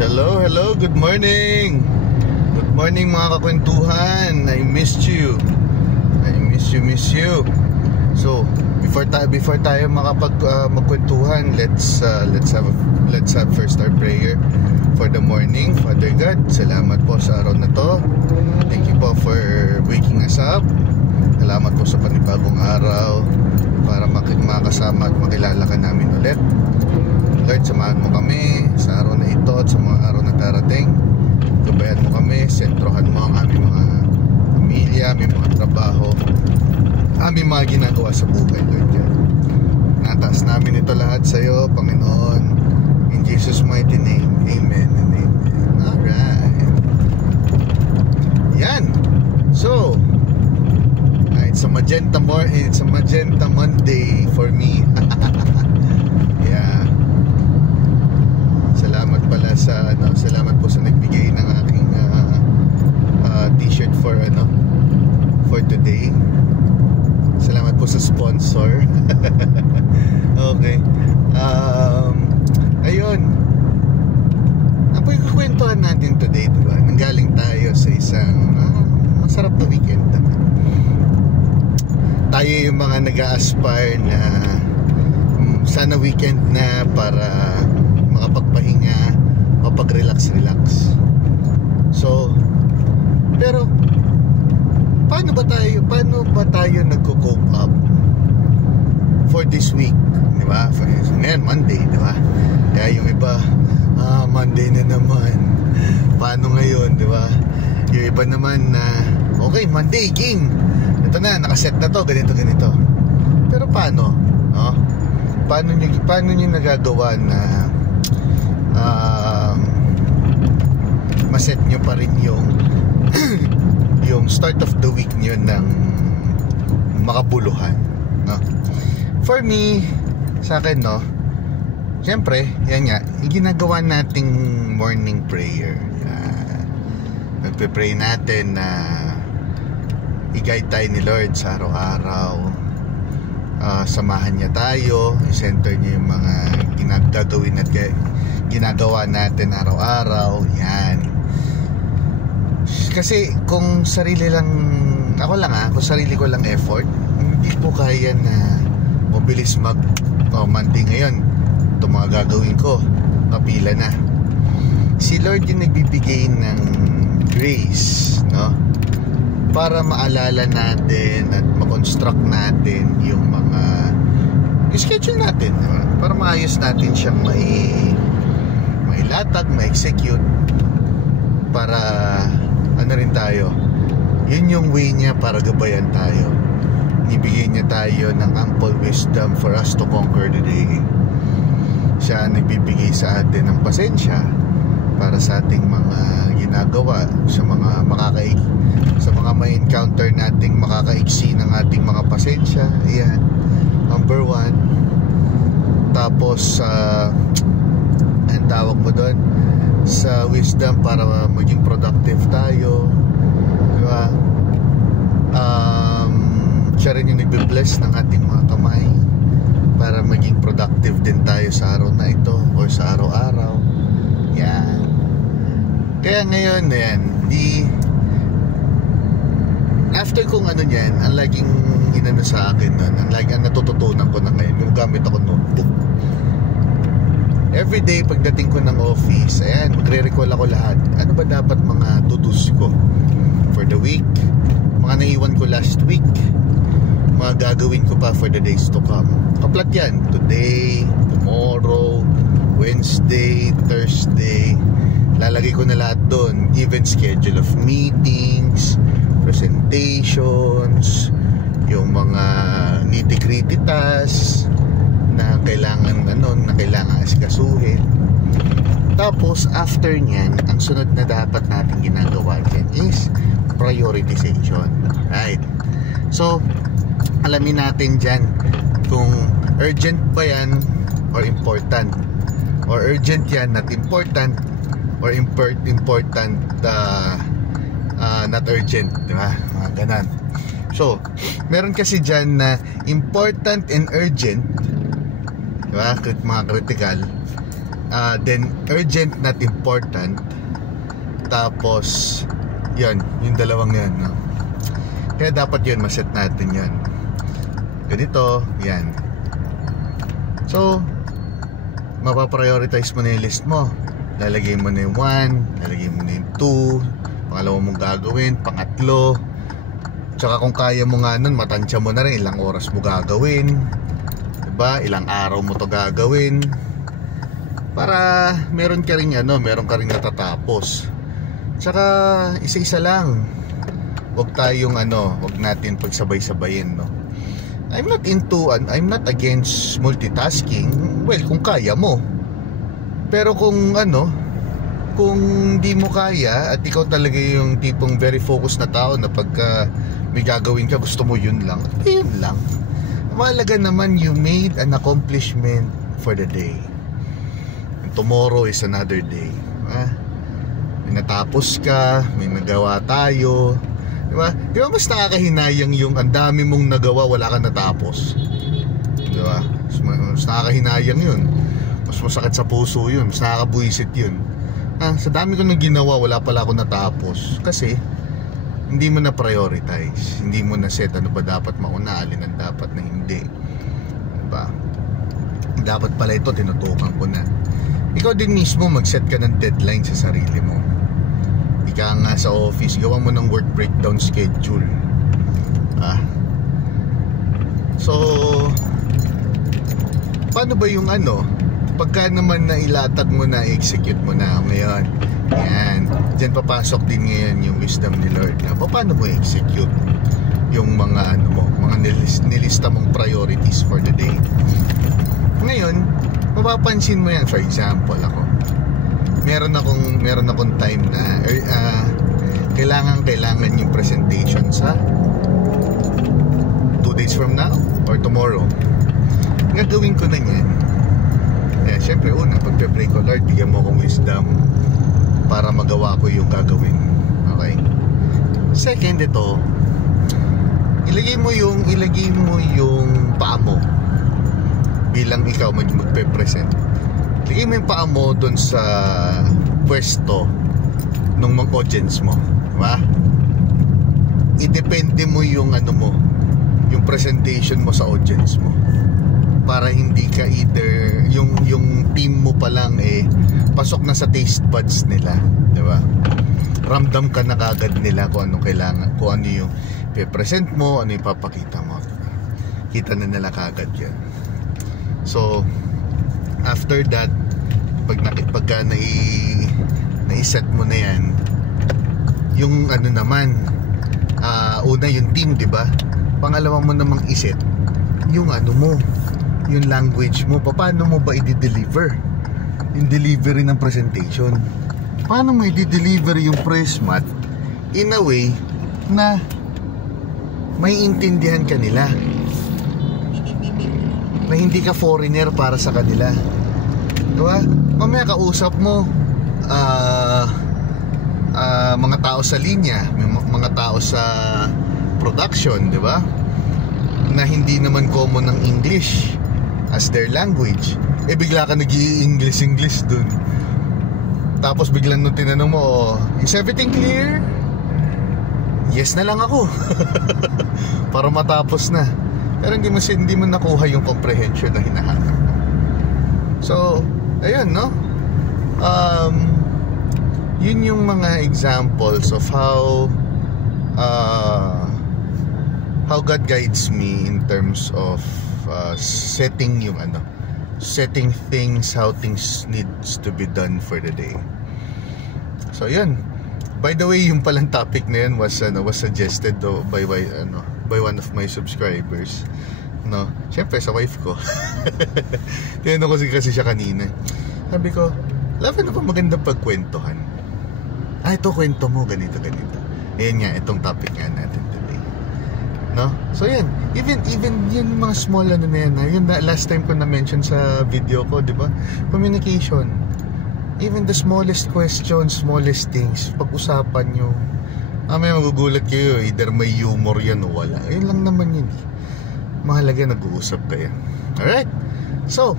Hello, hello, good morning. Good morning mga kakwentuhan. I missed you. Miss you. So, before tayo magkwentuhan, let's have first our prayer for the morning. Father God, salamat po sa araw na to. Thank you po for waking us up. Salamat po sa panibagong araw para makasama at makilala ka namin ulit. Lord, samahan mo kami sa araw na ito at sa mga araw na darating. Gabayan mo kami, sentrohan mo ang aming mga pamilya, aming mga trabaho, aming mga ginagawa sa buhay, Lord God. Nataas namin ito lahat sa iyo, Panginoon. In Jesus' mighty name, amen and amen. Alright. Yan. So, it's a magenta Monday for me. Yeah. Salamat po sa nagbigay ng aking t-shirt for today. Salamat po sa sponsor. Okay. Ayun. Ang pagkukwentuhan natin today, diba? Nanggaling tayo sa isang masarap na weekend naman. Tayo yung mga nag-a-aspire na sana weekend na para makapagpahinga, mapag-relax. So, pero paano ba tayo nagko-cope up for this week, di ba? Ngayon Monday, di ba? Kaya yung iba, Monday na naman. Paano ngayon, di ba? Yung iba naman na okay, Monday, game. Ito na, nakaset na to, ganito. Pero paano? No? Paano nyo nagagawa na maset nyo pa rin yung yung start of the week nyo ng makabuluhan, no? For me, sa akin, no, siyempre, yan nga, ginagawa nating morning prayer. Nagpe-pray natin na i-guide tayo ni Lord sa araw-araw. Samahan niya tayo, i-center niya yung mga gagawin at ginagawa natin araw-araw. Yan. Kasi kung sarili ko lang effort, hindi ko kaya na mabilis Monday ngayon. Ito mga gagawin ko, kapila na. Si Lord yung nagbibigay ng grace, no? Para maalala natin at makonstruct natin yung schedule natin, diba? Para maayos natin siyang mailatag, ma-execute, para rin tayo. Yun yung way niya para gabayan tayo. Ibigay niya tayo ng ample wisdom for us to conquer the day. Siya nagbibigay sa atin ng pasensya para sa ating mga ginagawa, sa mga may encounter nating makakaiksi ng ating mga pasensya. Ayan, number 1. Tapos ang tawag mo doon, sa wisdom para maging productive tayo, diba? Siya rin yung nagbe-bless ng ating mga kamay para maging productive din tayo sa araw na ito or sa araw-araw. Yan. Kaya ngayon, after kong niyan, ang laging inano sa akin nun, ang laging natututunan ko na ngayon, yung gamit ako notebook. Everyday pagdating ko ng office, ayan, magre-recall ako lahat. Ano ba dapat mga to-dos ko for the week, mga naiwan ko last week, mga gagawin ko pa for the days to come. Kaplat yan, today, tomorrow, Wednesday, Thursday. Lalagay ko na lahat doon. Even schedule of meetings, presentations, yung mga nitty-gritty tasks na kailangan asikasuhin. Tapos after nyan, ang sunod na dapat natin ginagawa dyan is prioritization. Right? So, alamin natin dyan kung urgent ba yan or important, or urgent yan, not important, or important, not urgent, di ba? Ganun. So, meron kasi dyan na important and urgent, diba? Mga critical. then urgent not important, tapos yung dalawang yan, no? Kaya dapat yun, maset natin yun ganito, yan. So mapaprioritize mo na yung list mo. Lalagay mo na yung 1, lalagay mo na yung 2, pangalawa mong gagawin, pangatlo. Tsaka kung kaya mo nga nun, matansya mo na rin ilang oras mo gagawin, diba? Ilang araw mo to gagawin, para meron ka rin natatapos. Tsaka isa-isa lang. Huwag natin pagsabay-sabayin, no? I'm not against multitasking. Well, kung kaya mo. Pero kung di mo kaya at ikaw talaga yung tipong very focused na tao na pagka may gagawin ka, gusto mo yun lang. Yun lang. Mahalaga naman you made an accomplishment for the day. And tomorrow is another day. May natapos ka, may nagawa tayo. Diba? Diba mas nakakahinayang yung ang dami mong nagawa, wala kang natapos? Diba? Mas nakakahinayang yun. Mas masakit sa puso yun. Mas nakakabuisit yun. Sa dami ko nang ginawa, wala pala ako natapos. Kasi hindi mo na prioritize. Hindi mo na set ano ba dapat mauna, alin ang dapat na hindi. Diba? Dapat pala ito, tinutukan ko na. Ikaw din mismo mag-set ka ng deadline sa sarili mo. Ika nga sa office, gawa mo ng work breakdown schedule. So paano ba yung pagka naman na ilatag mo na, execute mo na ngayon, yan, dyan papasok din ngayon yung wisdom ni Lord na paano mo execute yung mga mga nilista mong priorities for the day. Ngayon mapapansin mo yan. For example, ako meron akong time na kailangan yung presentation sa 2 days from now or tomorrow. Gagawin ko na yan. Kaya syempre una, pagpe-pray ko, Lord, bigyan mo akong wisdom para magawa ko yung gagawin. Okay? Second, ito, ilagay mo yung paa mo bilang ikaw magpe-present. Ilagay mo yung paa mo dun sa pwesto ng mga audience mo, diba? Idepende mo yung yung presentation mo sa audience mo, para hindi ka either yung team mo pa lang pasok na sa taste buds nila, diba? Ramdam ka na kagad nila kung anong kailangan, kung ano yung i-present mo, ano yung papakita mo. Kita na nila kagad yan. So after that, pagka nai-set mo na yan, yung naman, una yung team, diba? Pangalawa mo namang iset yung yung language mo. Paano mo ba i-deliver yung delivery ng presentation? Paano mo i-deliver yung press mat in a way na may intindihan ka nila, na hindi ka foreigner para sa kanila, diba? Mamaya kausap mo mga tao sa linya, mga tao sa production, diba? Na hindi naman common ng English as their language. Bigla ka nag-i-English dun. Tapos biglang nung tinanong mo, is everything clear? Yes na lang ako. Para matapos na. Pero hindi mo nakuha yung comprehension na hinahanap. So ayun, no? Yun yung mga examples of how God guides me in terms of setting things, how things needs to be done for the day. So yun. By the way, yung palang topic na yun was suggested by one of my subscribers, no? Siyempre sa wife ko. Tinanong ko kasi siya kanina. Sabi ko, love, ano ba magandang pagkwentuhan? Ito kwento mo ganito. Ayan nga, itong topic nga natin today, no? So yan, even yung mga small na yan, yun na last time ko na-mention sa video ko, di ba? Communication. Even the smallest questions, smallest things, pag-usapan nyo. May magugulat kayo, either may humor yan o wala. Ayun lang naman yun. Mahalaga nag-uusap kayo. Alright? So,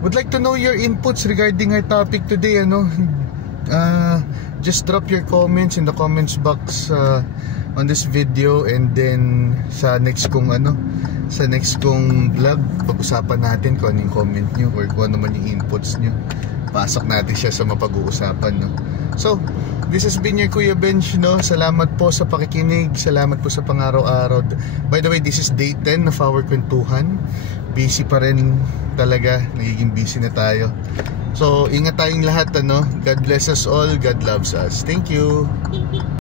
would like to know your inputs regarding our topic today, just drop your comments in the comments box on this video, and then sa next kong vlog, pag-usapan natin kung ano yung comment nyo or kung ano man yung inputs nyo. Pasok natin siya sa mapag-uusapan, no? So, this has been your Kuya Bench, no? Salamat po sa pakikinig, salamat po sa pang-araw-araw. By the way, this is day 10 of our kwentuhan. Busy pa rin talaga, nagiging busy na tayo. So, ingat tayong lahat, God bless us all, God loves us. Thank you.